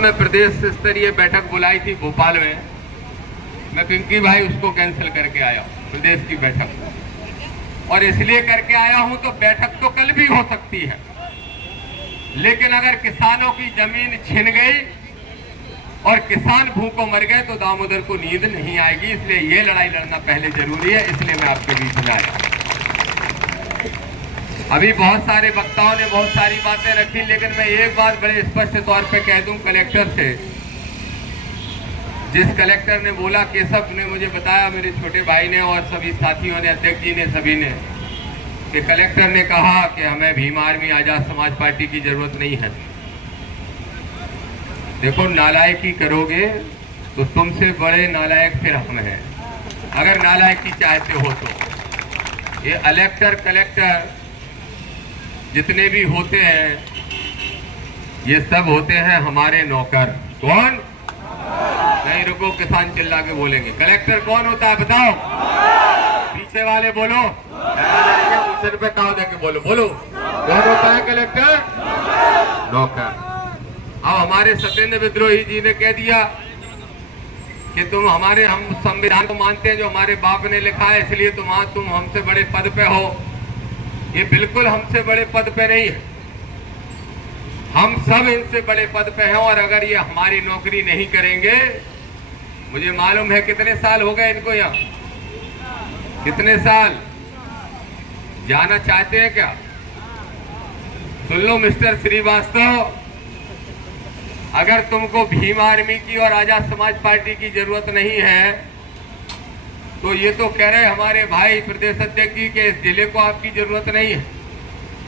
मैं प्रदेश स्तरीय बैठक बुलाई थी भोपाल में, मैं पिंकी भाई उसको कैंसिल करके आया प्रदेश की बैठक। और इसलिए करके आया हूं तो बैठक तो कल भी हो सकती है, लेकिन अगर किसानों की जमीन छिन गई और किसान भूखों मर गए तो दामोदर को नींद नहीं आएगी। इसलिए ये लड़ाई लड़ना पहले जरूरी है, इसलिए मैं आपके बीच में आया। अभी बहुत सारे वक्ताओं ने बहुत सारी बातें रखी, लेकिन मैं एक बात बड़े स्पष्ट तौर पे कह दूं कलेक्टर से। जिस कलेक्टर ने बोला, केशव ने मुझे बताया, मेरे छोटे भाई ने और सभी साथियों ने, अध्यक्ष जी ने, सभी ने, कि कलेक्टर ने कहा कि हमें भीम आर्मी आजाद समाज पार्टी की जरूरत नहीं है। देखो, नालायकी करोगे तो तुमसे बड़े नालायक फिर हम हैं, अगर नालायकी चाहते हो तो। ये इलेक्टर कलेक्टर जितने भी होते हैं, ये सब होते हैं हमारे नौकर। कौन? नहीं, रुको, किसान चिल्ला के बोलेंगे। कलेक्टर कौन होता है बताओ? पीछे वाले बोलो, दूसरे पे ताव देके बोलो, बोलो कौन होता है कलेक्टर? नौकर। अब हमारे सत्येंद्र विद्रोही जी ने कह दिया कि हम संविधान को मानते हैं जो हमारे बाप ने लिखा है, इसलिए तुम हमसे बड़े पद पे हो। ये बिल्कुल हमसे बड़े पद पे नहीं है, हम सब इनसे बड़े पद पे हैं। और अगर ये हमारी नौकरी नहीं करेंगे, मुझे मालूम है कितने साल हो गए इनको यहाँ, कितने साल जाना चाहते हैं क्या? सुन लो मिस्टर श्रीवास्तव, अगर तुमको भीम आर्मी की और आजाद समाज पार्टी की जरूरत नहीं है तो ये तो कह रहे हमारे भाई प्रदेश अध्यक्ष जी के इस जिले को आपकी जरूरत नहीं है।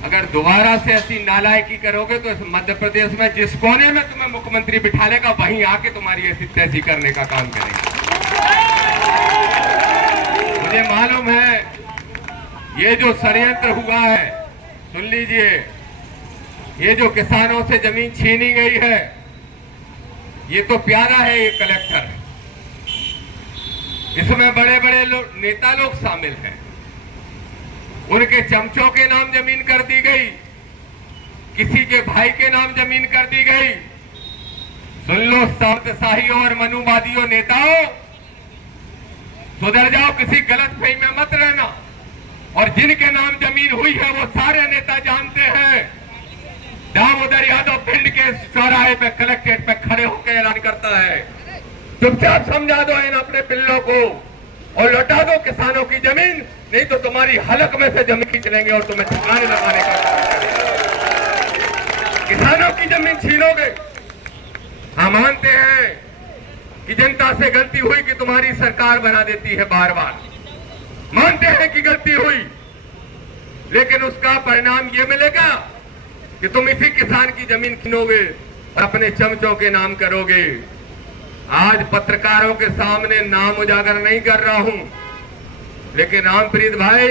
अगर दोबारा से ऐसी नालायकी करोगे तो इस मध्य प्रदेश में जिस कोने में तुम्हें मुख्यमंत्री बिठा लेगा, वहीं आके तुम्हारी ऐसी तैसी करने का काम करेंगे। मुझे मालूम है ये जो षड्यंत्र हुआ है, सुन लीजिए, ये जो किसानों से जमीन छीनी गई है, ये तो प्यारा है ये कलेक्टर, इसमें बड़े बड़े नेता लोग शामिल हैं, उनके चमचों के नाम जमीन कर दी गई, किसी के भाई के नाम जमीन कर दी गई। सुन लो सामंतशाहियों और मनुवादियों नेताओं, सुधर जाओ, किसी गलतफहमी में मत रहना। और जिनके नाम जमीन हुई है वो सारे नेता जानते हैं। दामोदर यादव भिंड के चौराहे पे कलेक्ट्रेट पे खड़े होकर ऐलान करता है, चुपचाप समझा दो इन अपने पिल्लों को और लौटा दो किसानों की जमीन, नहीं तो तुम्हारी हलक में से जमीन खींच लेंगे और तुम्हें ठिकाने लगाने का काम करेंगे। किसानों की जमीन छीनोगे। हम मानते हैं कि जनता से गलती हुई कि तुम्हारी सरकार बना देती है बार बार, मानते हैं कि गलती हुई, लेकिन उसका परिणाम ये मिलेगा कि तुम इसी किसान की जमीन छीनोगे और अपने चमचों के नाम करोगे। आज पत्रकारों के सामने नाम उजागर नहीं कर रहा हूं, लेकिन रामप्रीत भाई,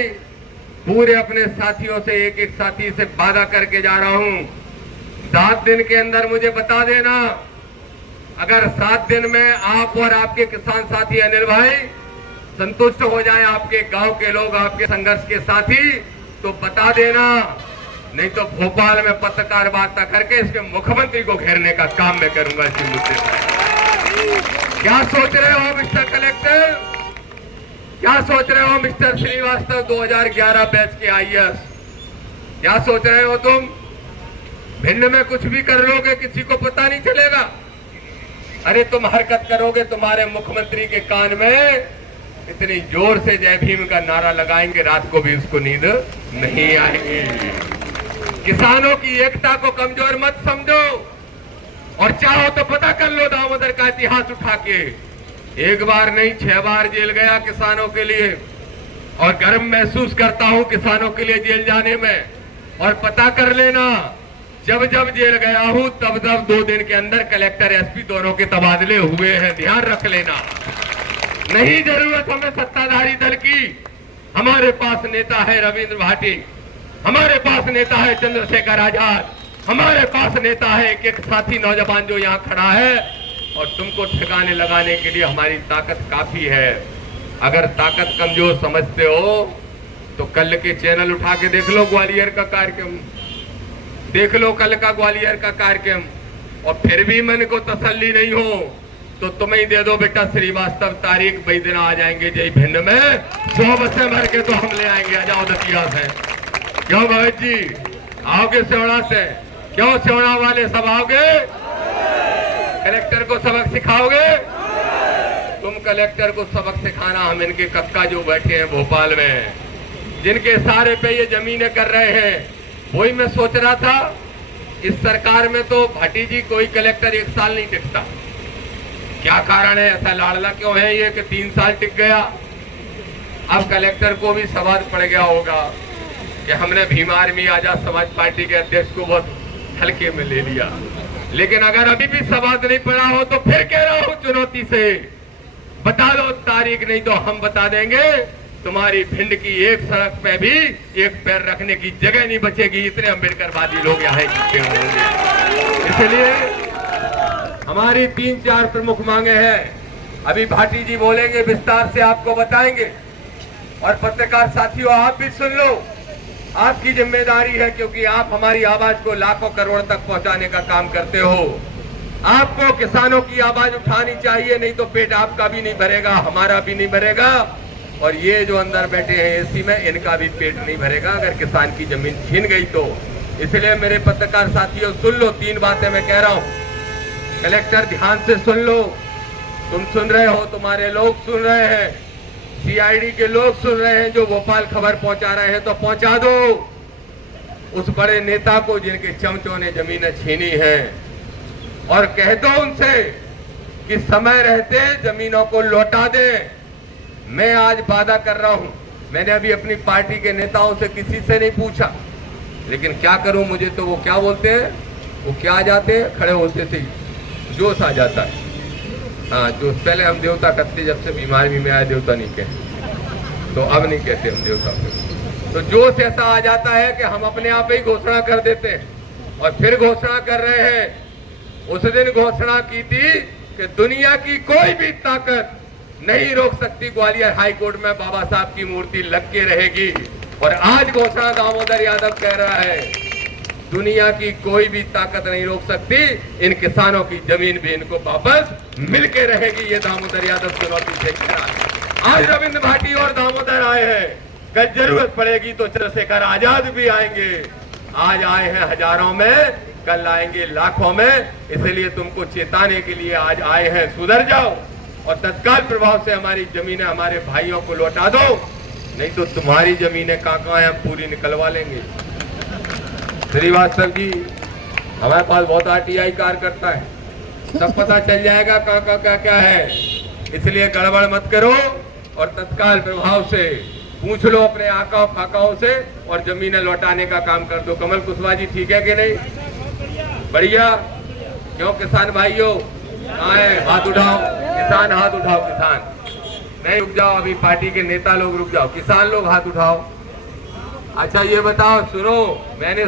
पूरे अपने साथियों से, एक एक साथी से वादा करके जा रहा हूं, 7 दिन के अंदर मुझे बता देना। अगर 7 दिन में आप और आपके किसान साथी अनिल भाई संतुष्ट हो जाएं, आपके गांव के लोग, आपके संघर्ष के साथी, तो बता देना, नहीं तो भोपाल में पत्रकार वार्ता करके इसके मुख्यमंत्री को घेरने का काम मैं करूंगा इसी मुद्दे पर। क्या सोच रहे हो मिस्टर कलेक्टर? क्या सोच रहे हो मिस्टर श्रीवास्तव 2011 बैच के आईएएस? क्या सोच रहे हो तुम? भिंड में कुछ भी कर लोगे, किसी को पता नहीं चलेगा। अरे तुम हरकत करोगे, तुम्हारे मुख्यमंत्री के कान में इतनी जोर से जय भीम का नारा लगाएंगे, रात को भी उसको नींद नहीं आएगी। किसानों की एकता को कमजोर मत समझो, और चाहो तो पता कर लो दामोदर का इतिहास उठा के। 1 बार नहीं 6 बार जेल गया किसानों के लिए, और गर्व महसूस करता हूं किसानों के लिए जेल जाने में। और पता कर लेना, जब जब जेल गया हूं तब 2 दिन के अंदर कलेक्टर एसपी दोनों के तबादले हुए हैं, ध्यान रख लेना। नहीं जरूरत हमें सत्ताधारी दल की, हमारे पास नेता है रविंद्र भाटी, हमारे पास नेता है चंद्रशेखर आजाद, हमारे पास नेता है एक साथी नौजवान जो यहाँ खड़ा है, और तुमको ठिकाने लगाने के लिए हमारी ताकत काफी है। अगर ताकत कमजोर समझते हो तो कल के चैनल उठा के देख लो, ग्वालियर का कार्यक्रम देख लो, कल का ग्वालियर का कार्यक्रम। और फिर भी मन को तसल्ली नहीं हो तो तुम्हें ही दे दो बेटा श्रीवास्तव तारीख, वही दिन आ जाएंगे जय भिंड में 100 बसें भर के तो हम ले आएंगे। आ जाओ दतिया से। क्यों भगत जी आओगे सेवड़ा से? क्यों सेवड़ा वाले सब आओगे? कलेक्टर को सबक सिखाओगे? तुम कलेक्टर को सबक सिखाना, हम इनके कक्का जो बैठे हैं भोपाल में, जिनके सारे पे ये जमीनें कर रहे हैं। वही मैं सोच रहा था इस सरकार में तो भाटी जी कोई कलेक्टर 1 साल नहीं टिकता। क्या कारण है? ऐसा लाडला क्यों है ये कि 3 साल टिक गया? अब कलेक्टर को भी सवाल पड़ गया होगा कि हमने भीम आर्मी आजाद समाज पार्टी के अध्यक्ष को बहुत हल्के में ले लिया। लेकिन अगर अभी भी सवाल नहीं पड़ा हो तो फिर कह रहा हूं चुनौती से बता दो तारीख, नहीं तो हम बता देंगे तुम्हारी भिंड की एक सड़क पे भी एक पैर रखने की जगह नहीं बचेगी। इतने अम्बेडकरवादी लोग यहाँ इकट्ठे होंगे। इसलिए हमारी 3-4 प्रमुख मांगे हैं। अभी भाटी जी बोलेंगे, विस्तार से आपको बताएंगे। और पत्रकार साथियों आप भी सुन लो, आपकी जिम्मेदारी है, क्योंकि आप हमारी आवाज को लाखों करोड़ तक पहुंचाने का काम करते हो। आपको किसानों की आवाज उठानी चाहिए, नहीं तो पेट आपका भी नहीं भरेगा, हमारा भी नहीं भरेगा, और ये जो अंदर बैठे हैं एसी में इनका भी पेट नहीं भरेगा अगर किसान की जमीन छीन गई तो। इसलिए मेरे पत्रकार साथियों सुन लो, 3 बातें मैं कह रहा हूं। कलेक्टर ध्यान से सुन लो, तुम सुन रहे हो, तुम्हारे लोग सुन रहे हैं, सीआईडी के लोग सुन रहे हैं जो भोपाल खबर पहुंचा रहे हैं, तो पहुंचा दो उस बड़े नेता को जिनके चमचों ने जमीनें छीनी हैं, और कह दो उनसे कि समय रहते जमीनों को लौटा दें। मैं आज वादा कर रहा हूं, मैंने अभी अपनी पार्टी के नेताओं से किसी से नहीं पूछा, लेकिन क्या करूं, मुझे तो वो क्या बोलते हैं, वो क्या आ जाते हैं, खड़े होते थे जोश आ जाता है। हाँ, जो पहले हम देवता कहते, जब से बीमारी में आए देवता नहीं कहते, तो अब नहीं कहते हम देवता को। तो जोश ऐसा आ जाता है कि हम अपने आप ही घोषणा कर देते हैं, और फिर घोषणा कर रहे हैं। उस दिन घोषणा की थी कि दुनिया की कोई भी ताकत नहीं रोक सकती, ग्वालियर हाई कोर्ट में बाबा साहब की मूर्ति लग के रहेगी। और आज घोषणा दामोदर यादव कह रहा है, दुनिया की कोई भी ताकत नहीं रोक सकती, इन किसानों की जमीन भी इनको वापस मिल के रहेगी। ये दामोदर यादव चुनौती से कह रहा है। आज रविंद्र भाटी और दामोदर आए हैं, कल जरूरत पड़ेगी तो चंद्रशेखर आजाद भी आएंगे। आज आए हैं हजारों में, कल आएंगे लाखों में। इसलिए तुमको चेताने के लिए आज आए हैं, सुधर जाओ और तत्काल प्रभाव से हमारी जमीनें हमारे भाइयों को लौटा दो, नहीं तो तुम्हारी जमीनें कहाँ हैं हम पूरी निकलवा लेंगे। श्रीवास्तव जी, हमारे पास बहुत आरटीआई कार्यकर्ता है, सब पता चल जाएगा कहाँ क्या क्या है। इसलिए गड़बड़ मत करो और तत्काल प्रभाव से पूछ लो अपने आकाओं फाकाओं से और जमीनें लौटाने का काम कर दो। कमल कुशवाहा जी ठीक है कि नहीं? बढ़िया। क्यों किसान भाइयों कहाँ है? हाथ उठाओ किसान, हाथ उठाओ किसान। नहीं रुक जाओ, अभी पार्टी के नेता लोग रुक जाओ, किसान लोग हाथ उठाओ। अच्छा ये बताओ, सुनो, मैंने